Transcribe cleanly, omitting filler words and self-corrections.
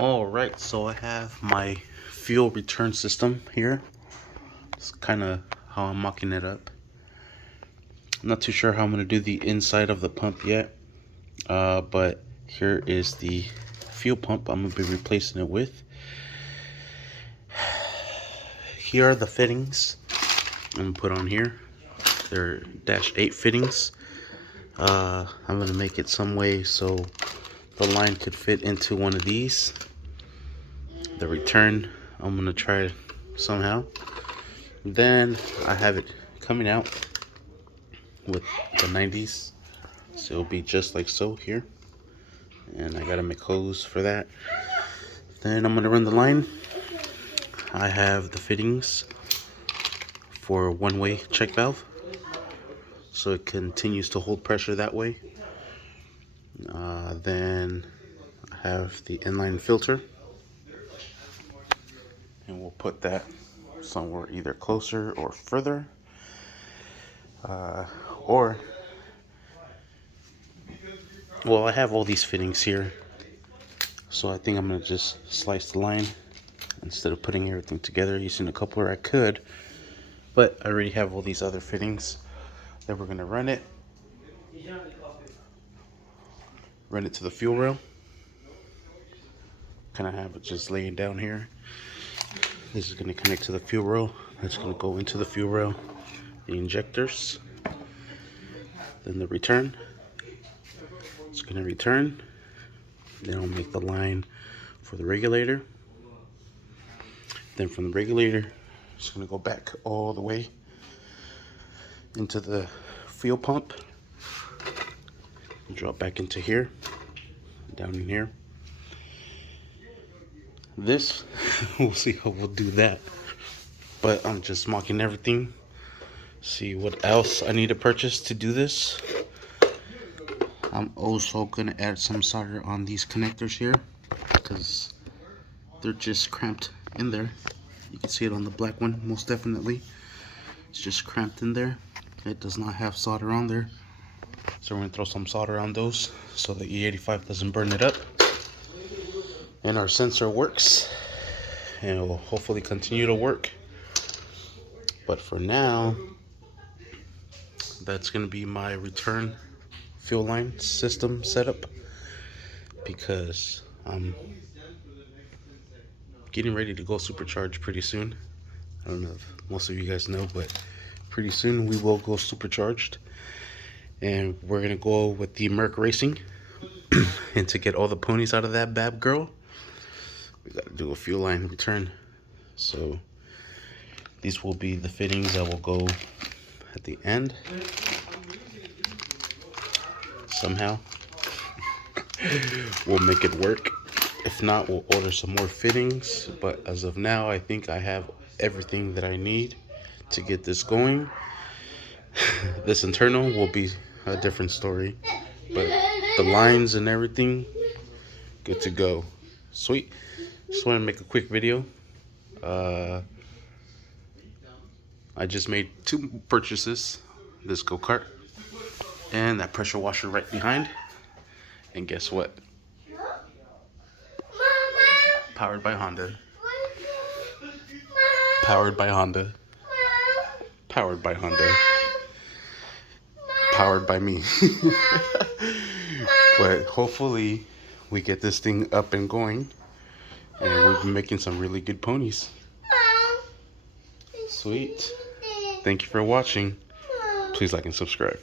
Alright, so I have my fuel return system here. It's kind of how I'm mocking it up. I'm not too sure how I'm going to do the inside of the pump yet, but here is the fuel pump I'm going to be replacing it with. Here are the fittings I'm going to put on here. They're -8 fittings. I'm going to make it some way so the line could fit into one of these. The return, I'm going to try it somehow. Then I have it coming out with the 90s, so it'll be just like so here, and I gotta make hose for that. Then I'm gonna run the line. I have the fittings for one-way check valve, so it continues to hold pressure that way. Then I have the inline filter, and we'll put that somewhere either closer or further, well, I have all these fittings here, so I think I'm gonna just slice the line instead of putting everything together using a coupler. I could, but I already have all these other fittings. Then we're gonna run it to the fuel rail. Kind of have it just laying down here. This is gonna connect to the fuel rail. That's gonna go into the fuel rail, the injectors, then the return. It's gonna return. Then I'll make the line for the regulator. Then from the regulator, it's gonna go back all the way into the fuel pump, drop back into here, down in here. This, we'll see how we'll do that. But I'm just mocking everything. See what else I need to purchase to do this. I'm also gonna add some solder on these connectors here because they're just cramped in there. You can see it on the black one, most definitely. It's just cramped in there. It does not have solder on there. So we're gonna throw some solder on those so the E85 doesn't burn it up. And our sensor works, and it will hopefully continue to work. But for now, that's gonna be my return fuel line system setup, because I'm getting ready to go supercharged pretty soon. I don't know if most of you guys know, but pretty soon we will go supercharged, and we're gonna go with the Merc Racing. And to get all the ponies out of that bad girl, we gotta do a fuel line return. So these will be the fittings that will go at the end somehow. We'll make it work. If not, we'll order some more fittings, but as of now, I think I have everything that I need to get this going. This internal will be a different story, but the lines and everything, good to go. Sweet. Just want to make a quick video. I just made 2 purchases: this go-kart and that pressure washer right behind. And guess what? Powered by Honda. Powered by Honda. Powered by Honda. Powered by me. But hopefully we get this thing up and going, and we've been making some really good ponies. Sweet. Thank you for watching. Please like and subscribe.